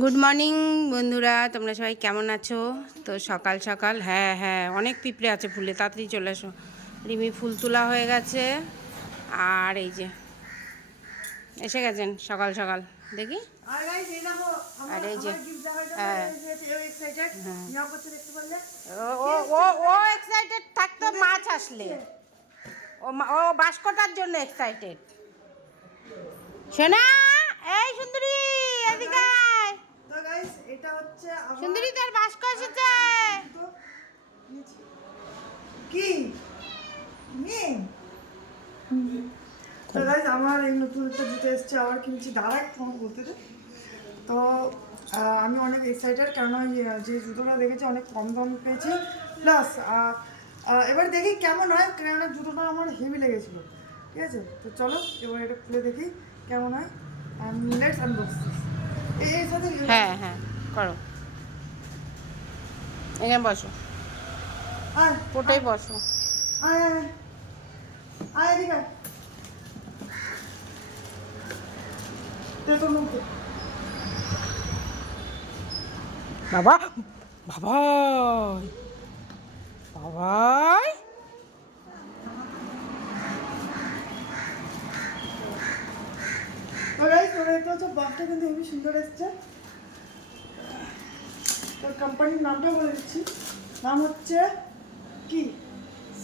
Good morning বন্ধুরা। তোমরা সবাই কেমন আছো? তো সকাল সকাল হ্যাঁ হ্যাঁ অনেক পিঁপড়ে আছে ফুলে তাড়াতাড়ি চলে আসো রিমি ফুল তোলা হয়ে গেছে আর এই যে এসে গেছেন সকাল সকাল। দেখি। আর এই যে, হ্যাঁ। এই যে এও excited। মিয়াও করছে দেখতে পারলে? ও ও ও ও এক্সাইটেড থাকতো মাছ আসলে। ও ও বাস্কটার জন্য এক্সাইটেড শোনা এই সুন্দরী এদিকে আয়। তো guys, এটা হচ্ছে আমার সুন্দরী তার বাস্ক এসেছে। কি। তো আমার এই নতুন একটা জুতো এসছে আবার কিনছি। দাঁড়া আমাকে বলতে তো আমি অনেক এক্সাইটেড কারণ ওই যে জুতোটা দেখেছি অনেক কম দাম পেয়েছি। প্লাস এবার দেখি কেমন হয় কেননা জুতোটা আমার হেভি লেগেছিল। ঠিক আছে? তো চলো এবার এটা খুলে দেখি কেমন হয়। লেটস আনবক্স এই সাথে হ্যাঁ হ্যাঁ করো। এখানে বসো। পোটাই বসো। তোর। বাবা বাবাই বাবাই। তো গাইস তোরা দেখতে পাচ্ছ বাঘটা কিন্তু হেবি সুন্দর এসছে। তোর কোম্পানির নামটা বলে দিচ্ছি। নাম হচ্ছে কি?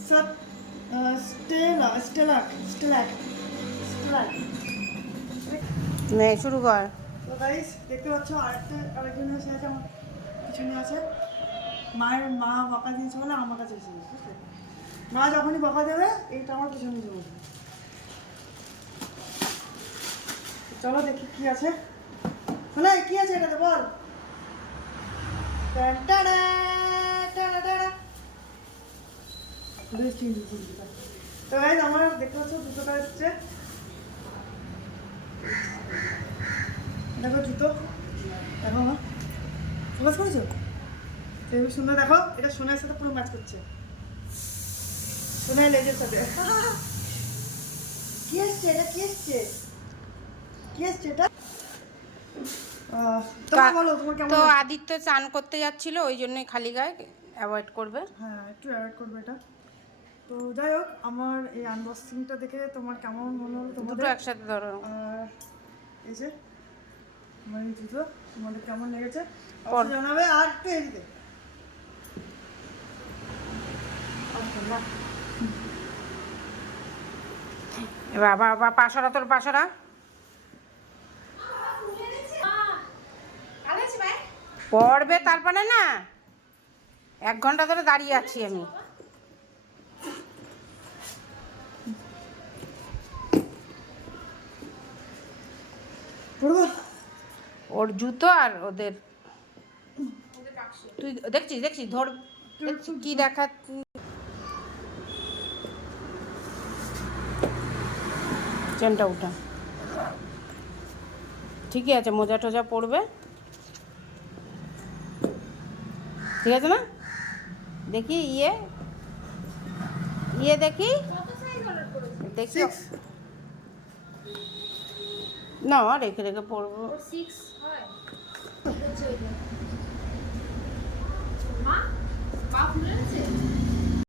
সাত স্টেলা স্টেলাক স্টেলাক স্টেলাক নে শুরু কর। তো গাইস দেখতে পাচ্ছ আরেকটা আরেকজন এসে আছে আমার পিছনে আছে। মায়ের মা বকা দিয়েছে বলে আমার কাছে এসে গেছে, বুঝলে? মা যখনই বকা দেবে এইটা আমার পিছনে যাব চলো দেখি কি আছে। শোনা কি আছে এটাতে বল? তো গাইজ আমার দেখতে পাচ্ছ দুটোটা এসছে দেখো জুতো। দেখো মা। ফোকাস করেছ সুন্দর দেখো এটা সোনার সাথে পুরো ম্যাচ করছে। সোনার লেজের সাথে। কি এসছে এটা কি এসছে কি এসছে এটা আহ, তোমরা বলো তোমার কেমন তো? আদিত্য চান করতে যাচ্ছিল ওই জন্যই খালি গায়ে অ্যাভয়েড করবে। হ্যাঁ একটু অ্যাড করবে এটা। তো যাই হোক আমার এই আনবক্সিংটা দেখে তোমার কেমন মনে হলো দুটো একসাথে ধরো। এই যে আমার এই জুতো তোমাদের কেমন লেগেছে? জানাবে। আর একটু এদিকে। আবার আবার পাশরা তোর পাশরা? পড়বে তারপরে না? এক ঘণ্টা ধরে দাঁড়িয়ে আছি আমি। ওর জুতো আর ওদের তুই দেখছিস দেখছিস? ধর কি দেখা চেনটা উঠা। ঠিকই আছে, মোজা টোজা পড়বে ঠিক আছে না দেখি ইয়ে। ইয়ে দেখি। দেখি। না রেখে রেখে পড়ব। হয়। মা